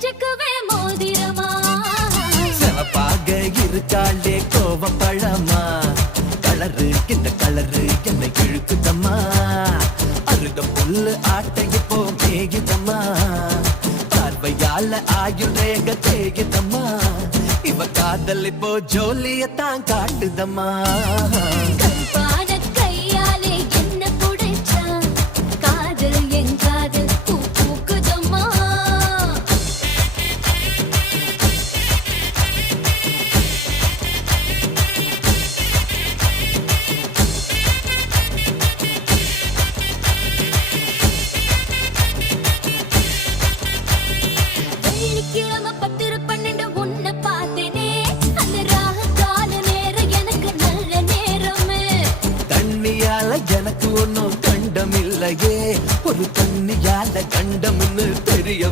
நெஞ்சுக்குவே மோதிரமா சிவப்பாக இருக்காளே கோவப்பழமா கலரு இந்த கலரு என்னை இழுக்குதம்மா அருக புல்லு ஆட்டை இப்போ மேகிதம்மா பார்வையால ஆயுள் ரேக தேகிதம்மா இவ காதல் இப்போ ஜோலியத்தான் காட்டுதம்மா கல்பான கையாலே என்ன புடிச்சா காதல் என் காதல் பூ பூக்குதம்மா வெள்ளிக்கிழமை 10-12 உன்னை பார்த்தேனே அந்த ராக கால நேரம் எனக்கு நல்ல நேரமே தண்ணியால எனக்கு ஒன்னும் கண்டம் இல்லையே ஒரு தண்ணியால கண்டம்னு தெரிய